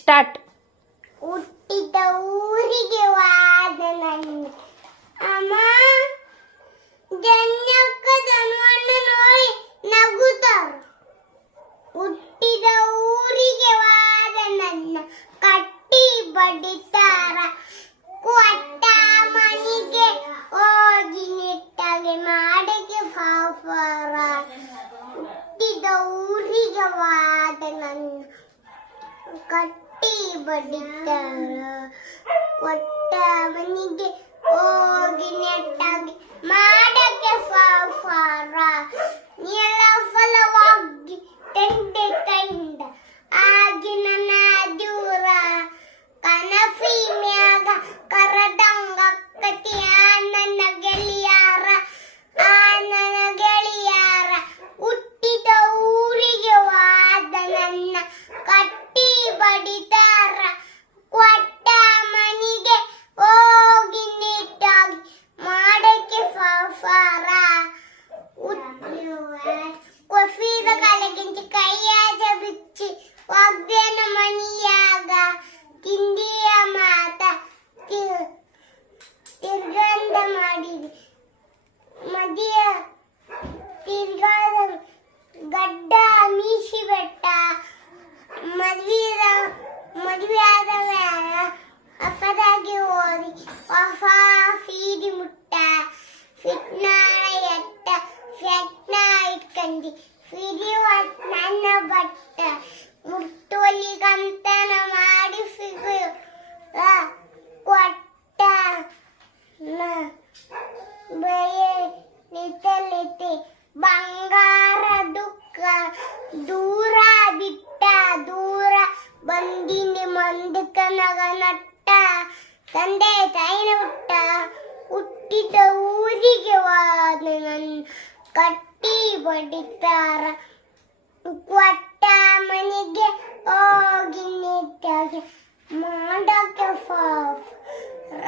Start. ಹುಟ್ಟಿದ ಊರಿಗೆ ವಾದ ನನ್ನ ಅಮ್ಮ ಜನ್ಯಕ್ಕದನ್ನು ನೋಡಿ ನಗುತ್ತಾರು. ಹುಟ್ಟಿದ ಊರಿಗೆ ವಾದ ನನ್ನ ಕಟ್ಟಿ ಬಡಿತಾರ. ಕೊಟ್ಟ ಮನೆಗೆ ಹೋಗಿ ನಿಟ್ಟಾಗೆ ಮಾಡಕ್ಕೆ ಪಾಪರ. ಹುಟ್ಟಿದ ಊರಿಗೆ ವಾದ ನನ್ನ ಕಟ್ಟಿ ಬಡಿತಾರ. ಕೊಟ್ಟ ಮನೆಗೆ ಹೋಗಿ ನೆಟ್ಟಾಗಿ ಮಾಡಕ್ಕೆ ಪಾಪರ. ನೀಲ ಫಲವಾಗಿ ತಂದೆ ಕೈಂದ ಆಗಿನ ದೂರ ಕನಫಿ ಮ್ಯಾಗ ಕರದಂಗ ಕತಿಯ ನನ್ನ ಗೆಳೆಯಾರ. ನನ್ನ ಗೆಳೆಯಾರ ಹುಟ್ಟಿದ ಊರಿಗೆ ವಾದ ನನ್ನ ಕಟ್ಟಿ ಬಡಿತಾರ. ಕೊಟ್ಟ ಮನೆಗೆ ಹೋಗಿ ನೀಟಾಗಿ ಮಾಡಕ್ಕೆ ಪಾಪರ. ಕೊಫೀದ ಕಾಲಗಿಂಚಿ ಕೈಯಾಜ ಬಿಚ್ಚಿ ಒಗ್ದೇನ ಮನಿಯಾಗ ತಿಂದಿಯ ಮಾತ ತಿರ್ಗಂದ ಮಾಡಿದಿ ಮದಿಯ ತಿರ್ಗಾದ ಗಡ್ಡ ಮೀಸಿ ಬೆಟ್ಟ ಮದ್ವೆ ಆದ ಮ್ಯಾಲ ಹೊಸದಾಗಿ ಓದಿ ಹೊಸ ಸೀದಿ ಮುಟ್ಟ. ಫಿಟ್ನಾಳ ಎಟ್ಟ ಫೆಟ್ನ ಇಟ್ಕಂದಿ ಫಿರಿವ ನನ್ನ ಬಟ್ಟ. ಮುಟ್ಟೋಲಿಗಂತನ ಮಾಡಿ ಸಿಗುವ ಕೊಟ್ಟ ಬಯೆ ನಿತಲಿತಿ ಬಂಗಾರ ದುಃಖ ದೂರ ಬಿಟ್ಟ. ದೂರ ಬಂದಿನಿ ಮಂದಕ ನಗ ನಟ್ಟ. ತಂದೆ ತಾಯಿನ ಹುಟ್ಟ ಹುಟ್ಟಿದ ಊರಿಗೆ ವಾದ ನನ್ನ ಕಟ್ಟಿ ಬಡಿತಾರ. ಕೊಟ್ಟ ಮನೆಗೆ ಹೋಗಿ ನಿಟ್ಟಾಗೆ ಮಾಡಕ್ಕೆ ಪಾಪರ.